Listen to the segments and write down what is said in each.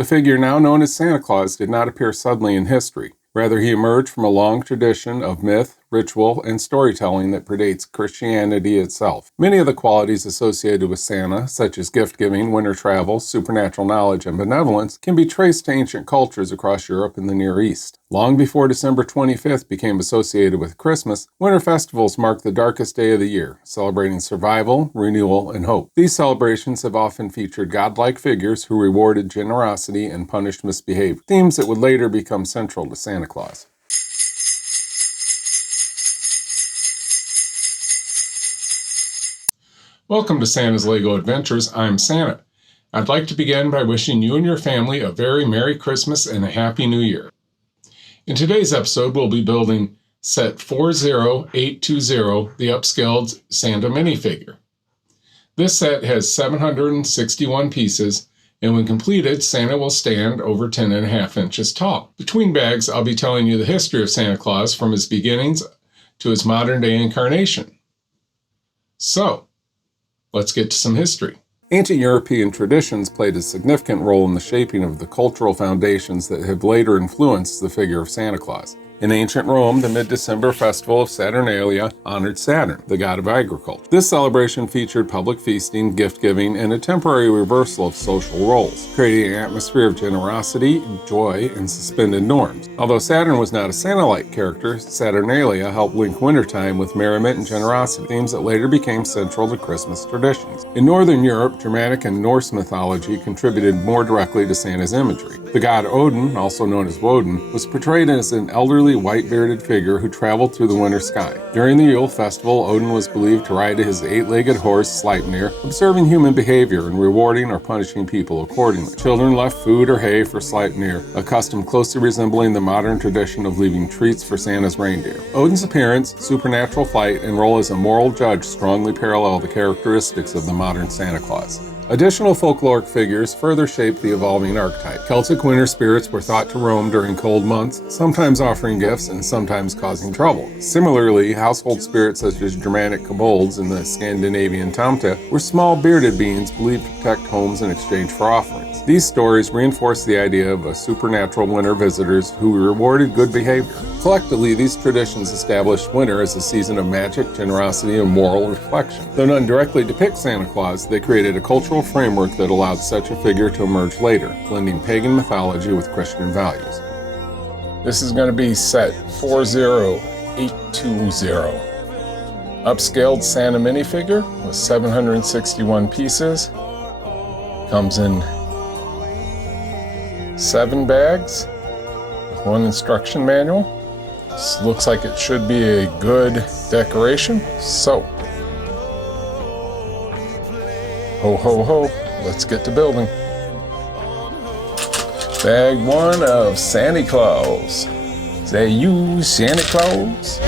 The figure now known as Santa Claus did not appear suddenly in history. Rather, he emerged from a long tradition of myth, ritual, and storytelling that predates Christianity itself. Many of the qualities associated with Santa, such as gift-giving, winter travel, supernatural knowledge, and benevolence, can be traced to ancient cultures across Europe and the Near East. Long before December 25th became associated with Christmas, winter festivals marked the darkest day of the year, celebrating survival, renewal, and hope. These celebrations have often featured godlike figures who rewarded generosity and punished misbehavior, themes that would later become central to Santa Claus. Welcome to Santa's LEGO Adventures. I'm Santa. I'd like to begin by wishing you and your family a very Merry Christmas and a Happy New Year. In today's episode, we'll be building set 40820, the Up-Scaled Santa Minifigure. This set has 761 pieces, and when completed, Santa will stand over 10.5 inches tall. Between bags, I'll be telling you the history of Santa Claus from his beginnings to his modern-day incarnation. So, let's get to some history. Ancient European traditions played a significant role in the shaping of the cultural foundations that have later influenced the figure of Santa Claus. In ancient Rome, the mid-December festival of Saturnalia honored Saturn, the god of agriculture. This celebration featured public feasting, gift-giving, and a temporary reversal of social roles, creating an atmosphere of generosity, joy, and suspended norms. Although Saturn was not a Santa-like character, Saturnalia helped link wintertime with merriment and generosity, themes that later became central to Christmas traditions. In Northern Europe, Germanic and Norse mythology contributed more directly to Santa's imagery. The god Odin, also known as Woden, was portrayed as an elderly white-bearded figure who traveled through the winter sky. During the Yule festival, Odin was believed to ride his 8-legged horse Sleipnir, observing human behavior and rewarding or punishing people accordingly. Children left food or hay for Sleipnir, a custom closely resembling the modern tradition of leaving treats for Santa's reindeer. Odin's appearance, supernatural flight, and role as a moral judge strongly parallel the characteristics of the modern Santa Claus. Additional folkloric figures further shaped the evolving archetype. Celtic winter spirits were thought to roam during cold months, sometimes offering gifts and sometimes causing trouble. Similarly, household spirits such as Germanic kobolds and the Scandinavian tomte were small bearded beings believed to protect homes in exchange for offerings. These stories reinforce the idea of supernatural winter visitors who rewarded good behavior. Collectively, these traditions established winter as a season of magic, generosity, and moral reflection. Though none directly depict Santa Claus, they created a cultural framework that allowed such a figure to emerge later, blending pagan mythology with Christian values. This is going to be set 40820. Upscaled Santa Minifigure with 761 pieces. Comes in 7 bags with 1 instruction manual. This looks like it should be a good decoration. So, ho ho ho, let's get to building. Bag 1 of Santa Claus. Is that you, Santa Claus?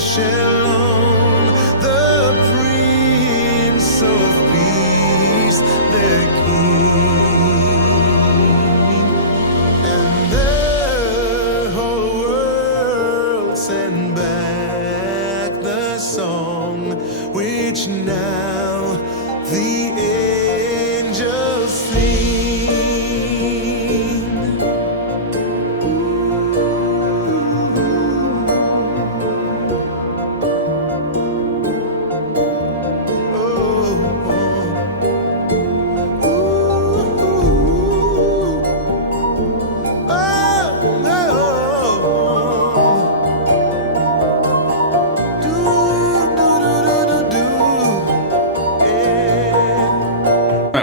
Shall own the Prince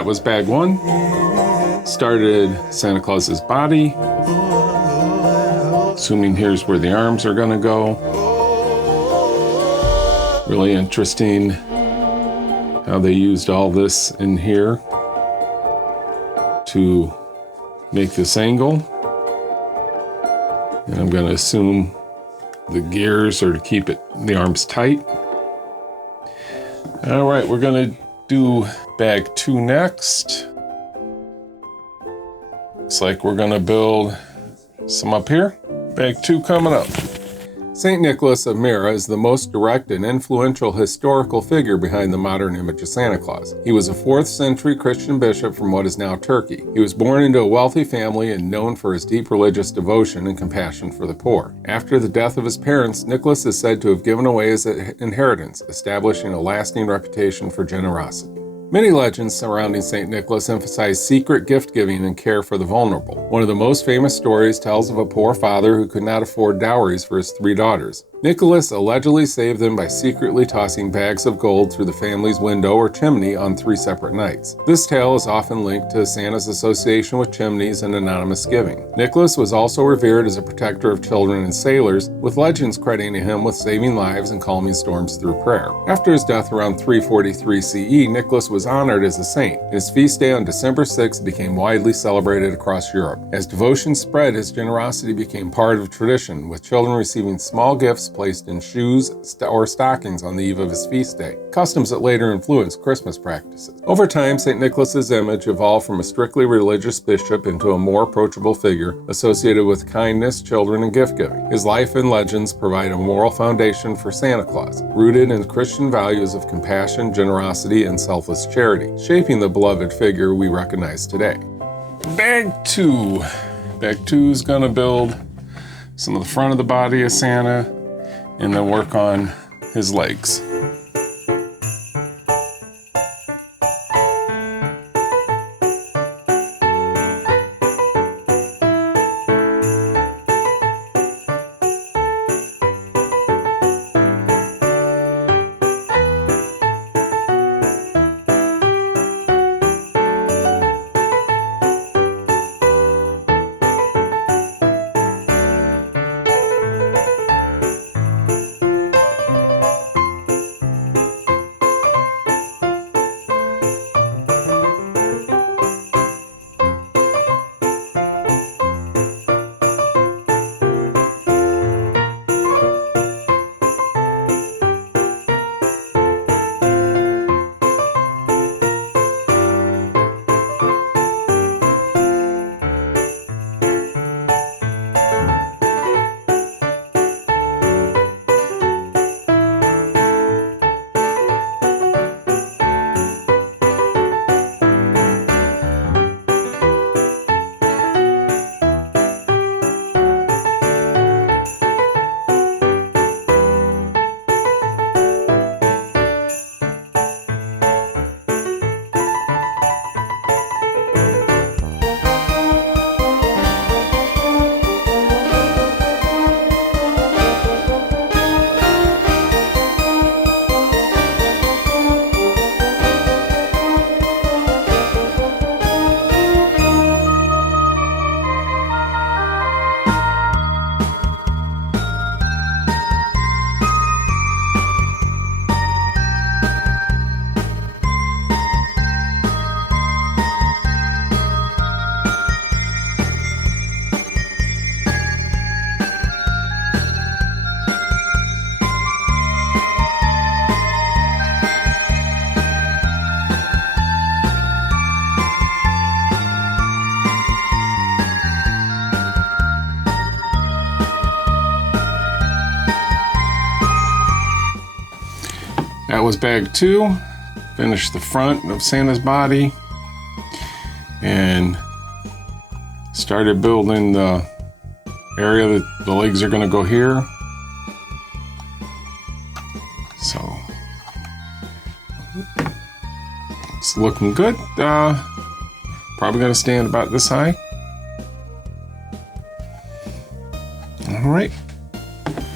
That was bag 1. Started Santa Claus's body. Assuming here's where the arms are gonna go. Really interesting how they used all this in here to make this angle. And I'm gonna assume the gears are to keep the arms tight. All right, we're gonna do bag 2 next. Looks like we're gonna build some up here. Bag 2 coming up. St. Nicholas of Myra is the most direct and influential historical figure behind the modern image of Santa Claus. He was a 4th century Christian bishop from what is now Turkey. He was born into a wealthy family and known for his deep religious devotion and compassion for the poor. After the death of his parents, Nicholas is said to have given away his inheritance, establishing a lasting reputation for generosity. Many legends surrounding St. Nicholas emphasize secret gift-giving and care for the vulnerable. One of the most famous stories tells of a poor father who could not afford dowries for his 3 daughters. Nicholas allegedly saved them by secretly tossing bags of gold through the family's window or chimney on 3 separate nights. This tale is often linked to Santa's association with chimneys and anonymous giving. Nicholas was also revered as a protector of children and sailors, with legends crediting him with saving lives and calming storms through prayer. After his death around 343 CE, Nicholas was honored as a saint, and his feast day on December 6th became widely celebrated across Europe. As devotion spread, his generosity became part of tradition, with children receiving small gifts placed in shoes or stockings on the eve of his feast day, customs that later influenced Christmas practices. Over time, St. Nicholas's image evolved from a strictly religious bishop into a more approachable figure associated with kindness, children, and gift-giving. His life and legends provide a moral foundation for Santa Claus, rooted in Christian values of compassion, generosity, and selfless charity, shaping the beloved figure we recognize today. Bag 2. Bag 2 is going to build some of the front of the body of Santa and then work on his legs. That was bag 2. Finished the front of Santa's body and started building the area that the legs are going to go here. So it's looking good. Probably going to stand about this high. All right,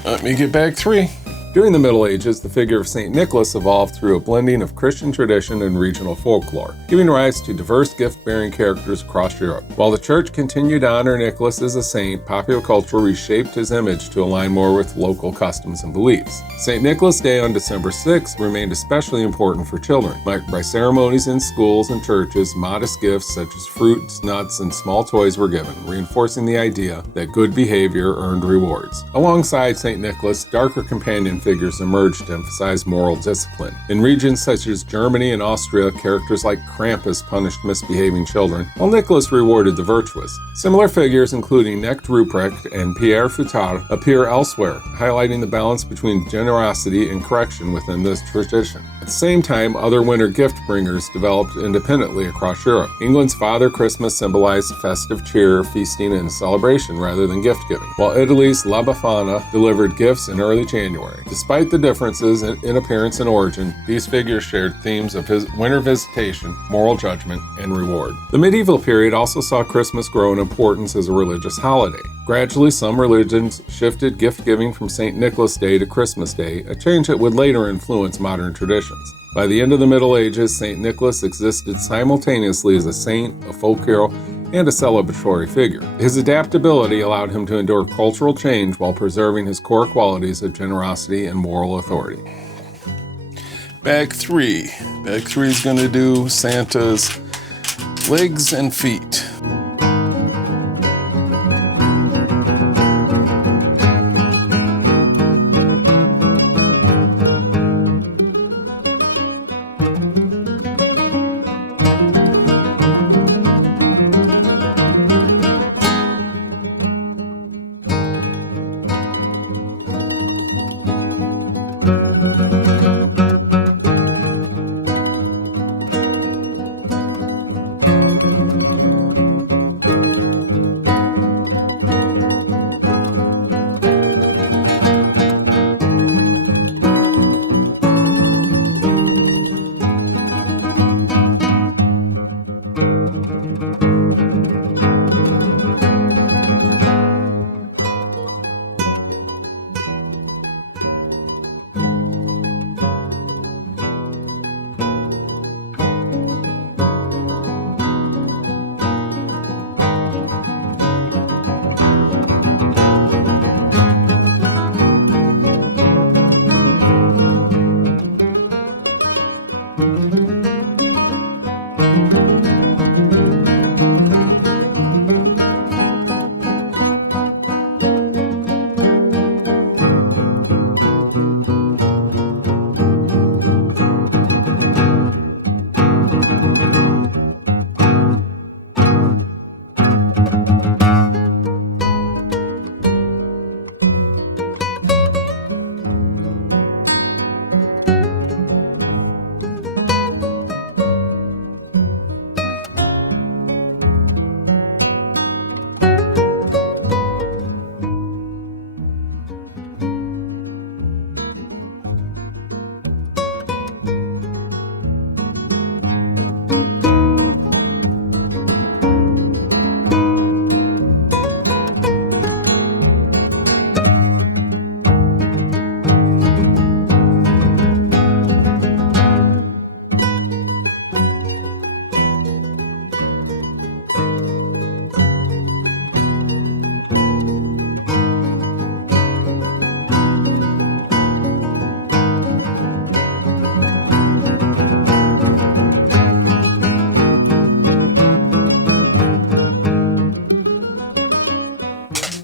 let me get bag 3. During the Middle Ages, the figure of St. Nicholas evolved through a blending of Christian tradition and regional folklore, giving rise to diverse gift-bearing characters across Europe. While the Church continued to honor Nicholas as a saint, popular culture reshaped his image to align more with local customs and beliefs. St. Nicholas Day on December 6th remained especially important for children, marked by ceremonies in schools and churches. Modest gifts such as fruits, nuts, and small toys were given, reinforcing the idea that good behavior earned rewards. Alongside St. Nicholas, darker companion figures emerged to emphasize moral discipline. In regions such as Germany and Austria, characters like Krampus punished misbehaving children, while Nicholas rewarded the virtuous. Similar figures, including Knecht Ruprecht and Pierre Fouettard, appear elsewhere, highlighting the balance between generosity and correction within this tradition. At the same time, other winter gift bringers developed independently across Europe. England's Father Christmas symbolized festive cheer, feasting, and celebration rather than gift-giving, while Italy's La Befana delivered gifts in early January. Despite the differences in appearance and origin, these figures shared themes of his winter visitation, moral judgment, and reward. The medieval period also saw Christmas grow in importance as a religious holiday. Gradually, some religions shifted gift-giving from St. Nicholas Day to Christmas Day, a change that would later influence modern traditions. By the end of the Middle Ages, St. Nicholas existed simultaneously as a saint, a folk hero, and a celebratory figure. His adaptability allowed him to endure cultural change while preserving his core qualities of generosity and moral authority. Bag 3. Bag 3 is going to do Santa's legs and feet.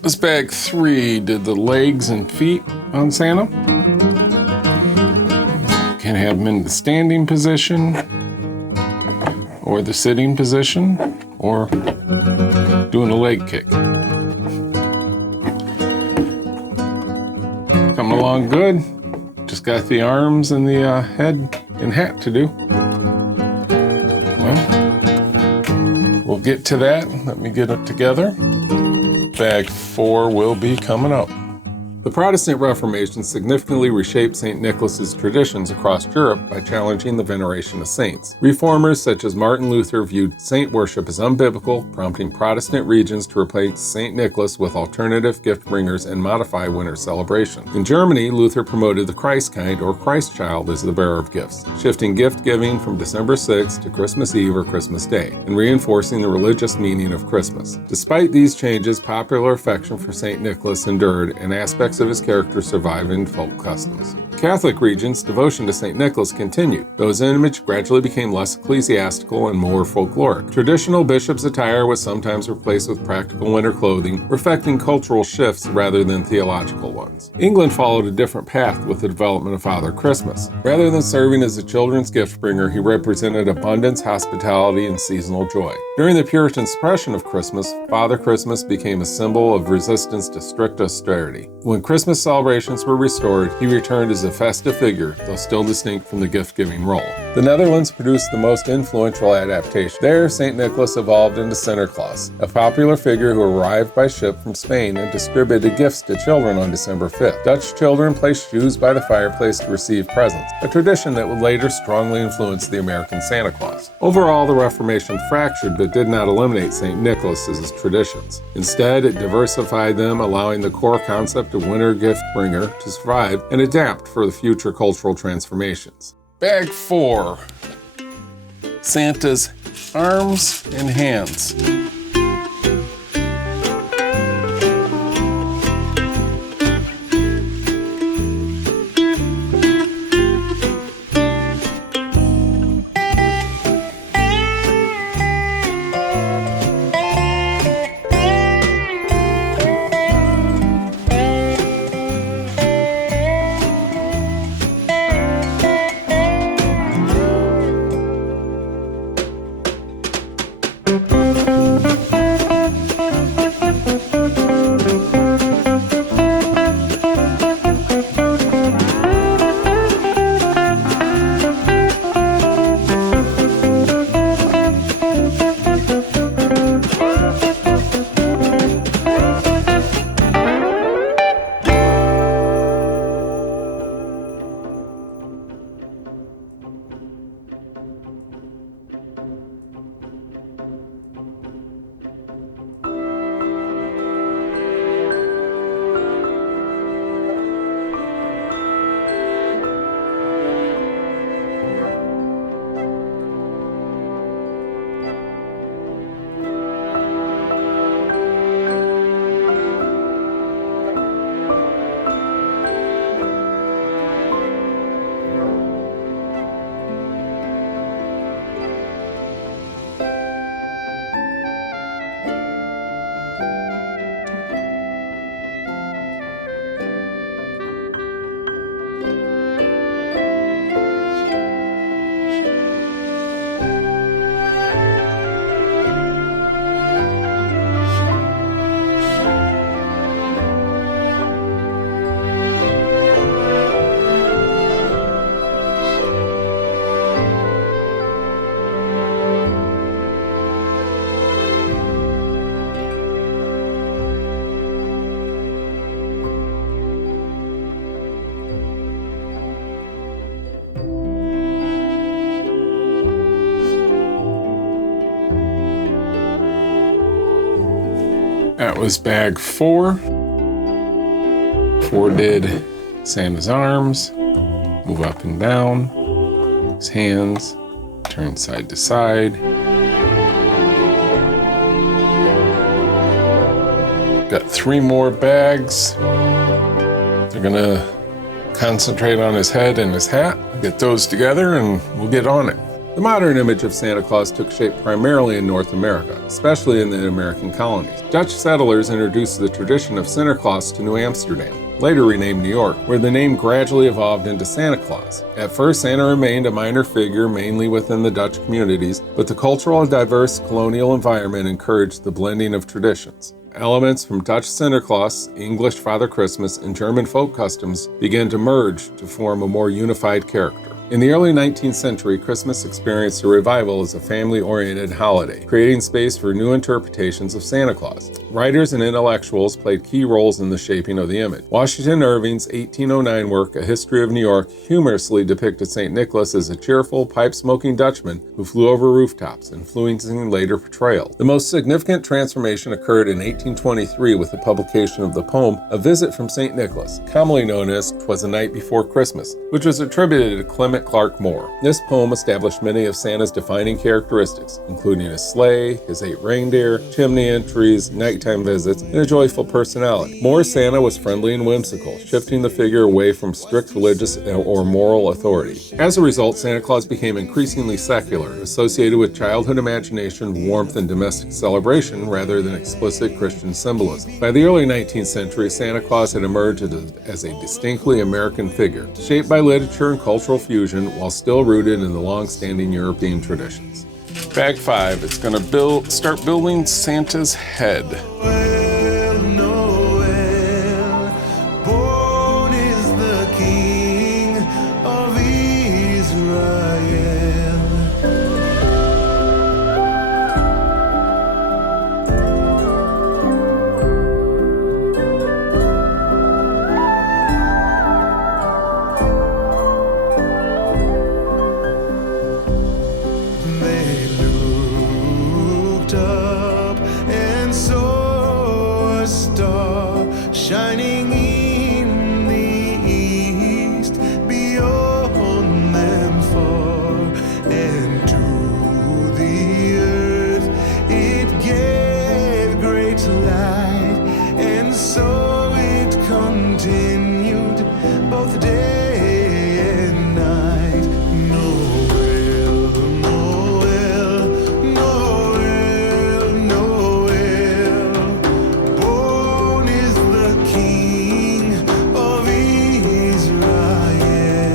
This bag 3 did the legs and feet on Santa. You can have them in the standing position, or the sitting position, or doing a leg kick. Coming along good. Just got the arms and the head and hat to do. Well, we'll get to that. Let me get it together. Bag 4 will be coming up. The Protestant Reformation significantly reshaped St. Nicholas's traditions across Europe by challenging the veneration of saints. Reformers such as Martin Luther viewed saint worship as unbiblical, prompting Protestant regions to replace St. Nicholas with alternative gift bringers and modify winter celebrations. In Germany, Luther promoted the Christkind or Christ child as the bearer of gifts, shifting gift giving from December 6th to Christmas Eve or Christmas Day, and reinforcing the religious meaning of Christmas. Despite these changes, popular affection for St. Nicholas endured, and aspects of his character survive in folk customs. Catholic regions, devotion to St. Nicholas continued, though his image gradually became less ecclesiastical and more folkloric. Traditional bishop's attire was sometimes replaced with practical winter clothing, reflecting cultural shifts rather than theological ones. England followed a different path with the development of Father Christmas. Rather than serving as a children's gift bringer, he represented abundance, hospitality, and seasonal joy. During the Puritan suppression of Christmas, Father Christmas became a symbol of resistance to strict austerity. When Christmas celebrations were restored, he returned as a festive figure, though still distinct from the gift-giving role. The Netherlands produced the most influential adaptation. There, St. Nicholas evolved into Sinterklaas, a popular figure who arrived by ship from Spain and distributed gifts to children on December 5th. Dutch children placed shoes by the fireplace to receive presents, a tradition that would later strongly influence the American Santa Claus. Overall, the Reformation fractured but did not eliminate St. Nicholas's traditions. Instead, it diversified them, allowing the core concept of winter gift bringer to survive and adapt for the future cultural transformations. Bag 4. Santa's arms and hands. That was bag 4. 4 did Santa's arms, move up and down, his hands, turn side to side. Got 3 more bags. They're gonna concentrate on his head and his hat. Get those together and we'll get on it. The modern image of Santa Claus took shape primarily in North America, especially in the American colonies. Dutch settlers introduced the tradition of Sinterklaas to New Amsterdam, later renamed New York, where the name gradually evolved into Santa Claus. At first, Santa remained a minor figure mainly within the Dutch communities, but the cultural and diverse colonial environment encouraged the blending of traditions. Elements from Dutch Sinterklaas, English Father Christmas, and German folk customs began to merge to form a more unified character. In the early 19th century, Christmas experienced a revival as a family-oriented holiday, creating space for new interpretations of Santa Claus. Writers and intellectuals played key roles in the shaping of the image. Washington Irving's 1809 work, A History of New York, humorously depicted St. Nicholas as a cheerful, pipe-smoking Dutchman who flew over rooftops, influencing later portrayals. The most significant transformation occurred in 1823 with the publication of the poem A Visit from St. Nicholas, commonly known as 'Twas the Night Before Christmas, which was attributed to Clement Clark Moore. This poem established many of Santa's defining characteristics, including his sleigh, his 8 reindeer, chimney entries, nighttime visits, and a joyful personality. Moore's Santa was friendly and whimsical, shifting the figure away from strict religious or moral authority. As a result, Santa Claus became increasingly secular, associated with childhood imagination, warmth, and domestic celebration rather than explicit Christian symbolism. By the early 19th century, Santa Claus had emerged as a distinctly American figure, shaped by literature and cultural fusion while still rooted in the long-standing European traditions. Bag 5, it's going to start building Santa's head. Shining in the east, beyond them far, and to the earth it gave great light, and so it continued both day and night. Noel, Noel, Noel, Noel, born is the King of Israel. Noel,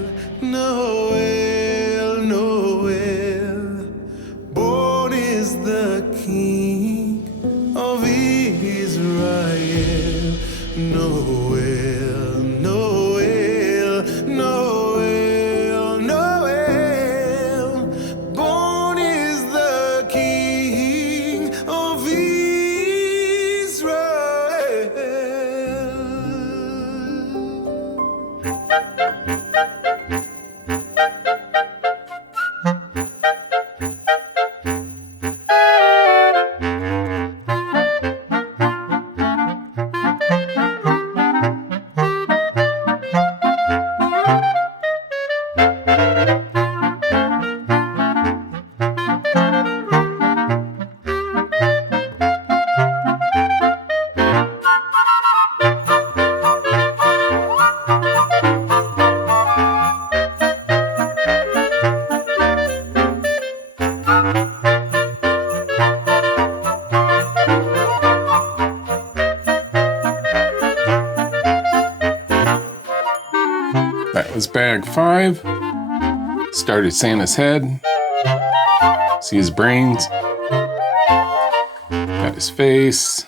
Noel, Noel, born is the King of Israel. Noel, Noel, Noel, Noel, born is the King of Israel. That was bag 5. Started Santa's head. See his brains. Got his face.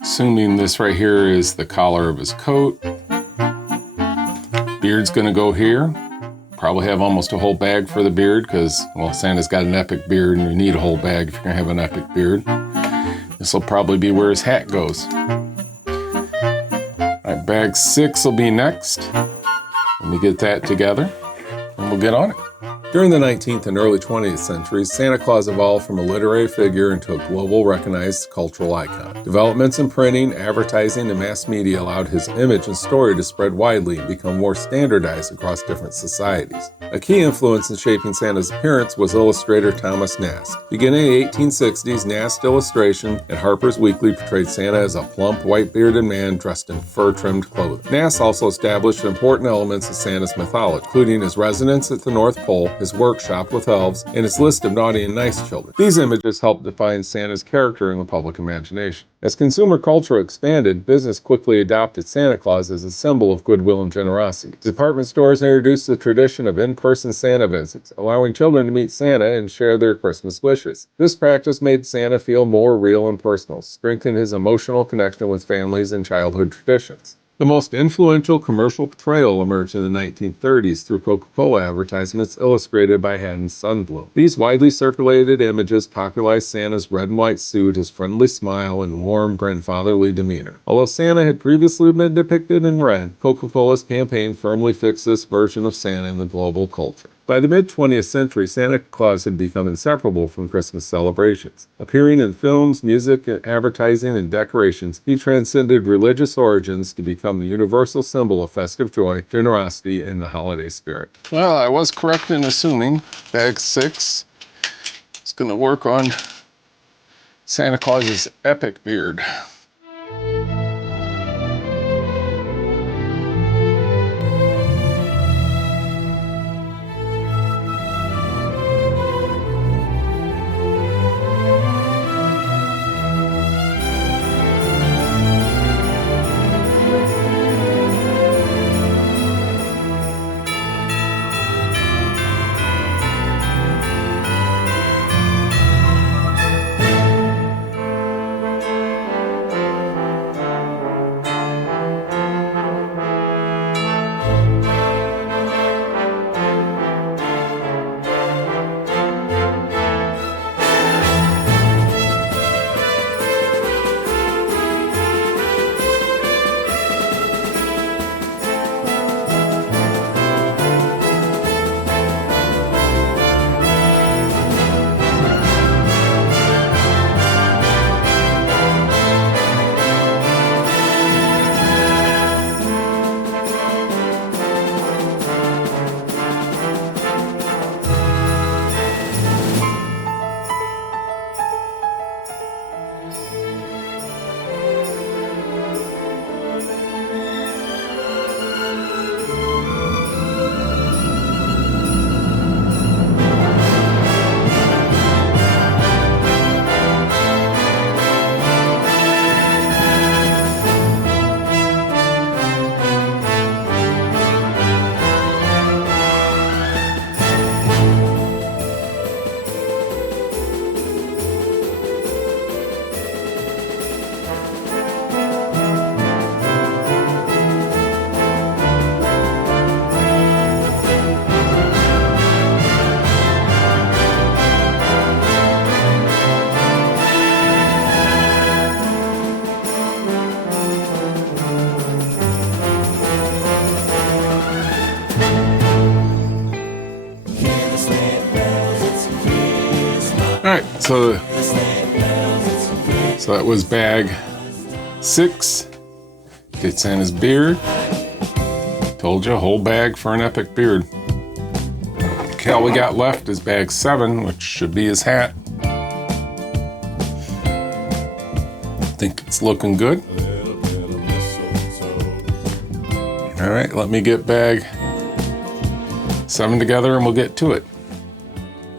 Assuming this right here is the collar of his coat. Beard's gonna go here. Probably have almost a whole bag for the beard because, well, Santa's got an epic beard and you need a whole bag if you're gonna have an epic beard. This will probably be where his hat goes. Alright, bag 6 will be next. Let me get that together and we'll get on it. During the 19th and early 20th centuries, Santa Claus evolved from a literary figure into a global recognized cultural icon. Developments in printing, advertising, and mass media allowed his image and story to spread widely and become more standardized across different societies. A key influence in shaping Santa's appearance was illustrator Thomas Nast. Beginning in the 1860s, Nast's illustration at Harper's Weekly portrayed Santa as a plump, white-bearded man dressed in fur-trimmed clothing. Nast also established important elements of Santa's mythology, including his residence at the North Pole his workshop with elves, and his list of naughty and nice children. These images help define Santa's character in the public imagination. As consumer culture expanded, business quickly adopted Santa Claus as a symbol of goodwill and generosity. Department stores introduced the tradition of in-person Santa visits, allowing children to meet Santa and share their Christmas wishes. This practice made Santa feel more real and personal, strengthened his emotional connection with families and childhood traditions. The most influential commercial portrayal emerged in the 1930s through Coca-Cola advertisements illustrated by Haddon Sundblom. These widely circulated images popularized Santa's red and white suit, his friendly smile, and warm, grandfatherly demeanor. Although Santa had previously been depicted in red, Coca-Cola's campaign firmly fixed this version of Santa in the global culture. By the mid-20th century, Santa Claus had become inseparable from Christmas celebrations. Appearing in films, music, advertising, and decorations, he transcended religious origins to become the universal symbol of festive joy, generosity, and the holiday spirit. Well, I was correct in assuming bag 6 is going to work on Santa Claus's epic beard. Alright, so that was bag 6. Did Santa's beard. Told you, a whole bag for an epic beard. Okay, all we got left is bag 7, which should be his hat. I think it's looking good. Alright, let me get bag 7 together and we'll get to it.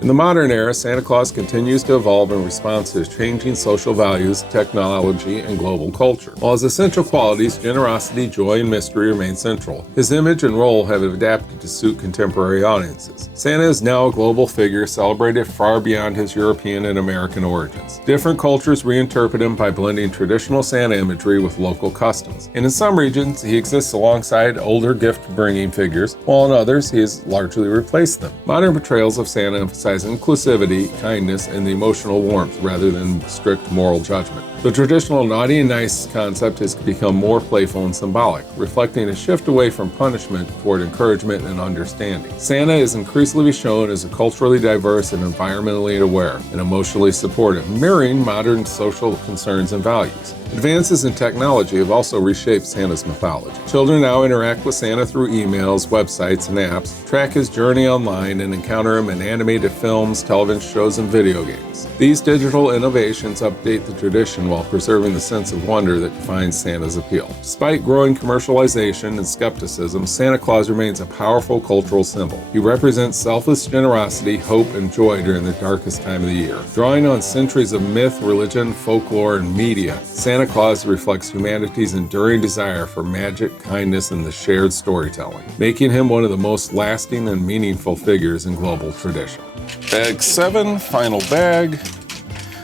In the modern era, Santa Claus continues to evolve in response to changing social values, technology, and global culture. While his essential qualities, generosity, joy, and mystery remain central, his image and role have adapted to suit contemporary audiences. Santa is now a global figure celebrated far beyond his European and American origins. Different cultures reinterpret him by blending traditional Santa imagery with local customs. And in some regions, he exists alongside older gift-bringing figures, while in others, he has largely replaced them. Modern portrayals of Santa emphasize inclusivity, kindness, and the emotional warmth rather than strict moral judgment. The traditional naughty and nice concept has become more playful and symbolic, reflecting a shift away from punishment toward encouragement and understanding. Santa is increasingly shown as a culturally diverse and environmentally aware and emotionally supportive, mirroring modern social concerns and values. Advances in technology have also reshaped Santa's mythology. Children now interact with Santa through emails, websites, and apps, track his journey online, and encounter him in animated films, television shows, and video games. These digital innovations update the tradition while preserving the sense of wonder that defines Santa's appeal. Despite growing commercialization and skepticism, Santa Claus remains a powerful cultural symbol. He represents selfless generosity, hope, and joy during the darkest time of the year. Drawing on centuries of myth, religion, folklore, and media, Santa Claus reflects humanity's enduring desire for magic, kindness, and the shared storytelling, making him one of the most lasting and meaningful figures in global tradition. Bag 7, final bag.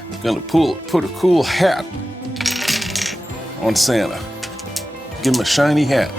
I'm gonna put a cool hat on Santa. Give him a shiny hat.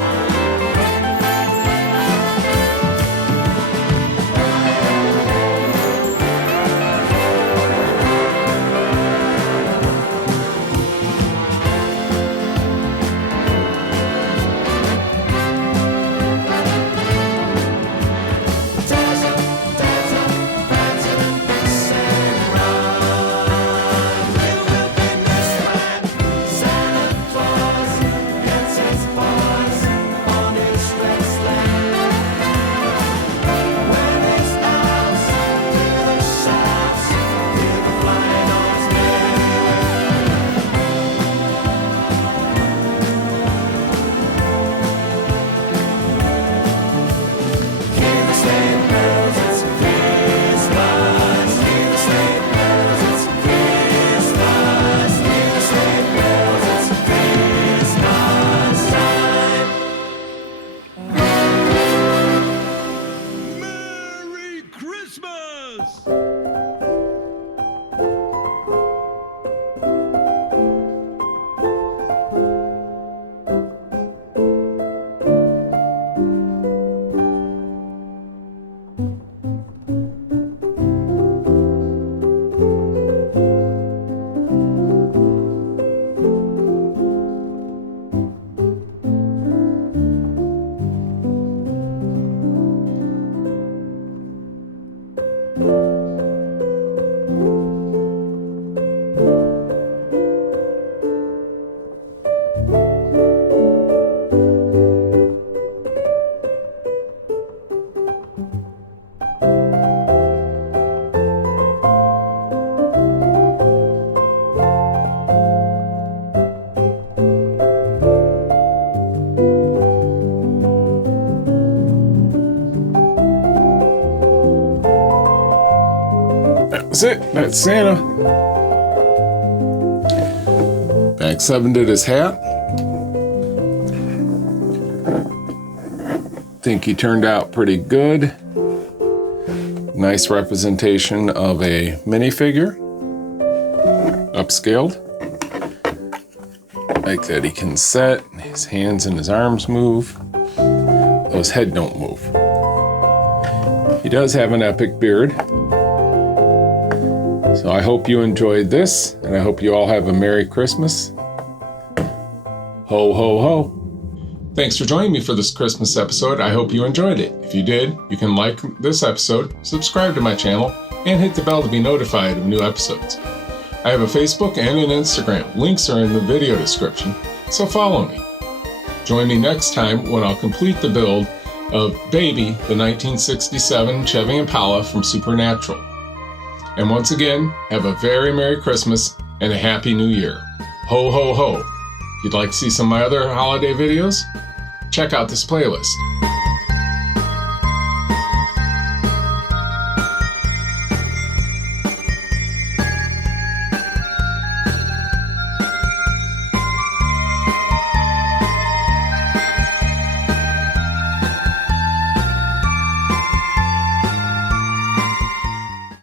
That's it. That's Santa. Bag 7 did his hat. Think he turned out pretty good. Nice representation of a minifigure. Upscaled. Like that he can set. His hands and his arms move. Though his head don't move. He does have an epic beard. So I hope you enjoyed this, and I hope you all have a Merry Christmas. Ho, ho, ho. Thanks for joining me for this Christmas episode. I hope you enjoyed it. If you did, you can like this episode, subscribe to my channel, and hit the bell to be notified of new episodes. I have a Facebook and an Instagram. Links are in the video description, so follow me. Join me next time when I'll complete the build of Baby, the 1967 Chevy Impala from Supernatural. And once again, have a very Merry Christmas and a Happy New Year. Ho, ho, ho. If you'd like to see some of my other holiday videos, check out this playlist.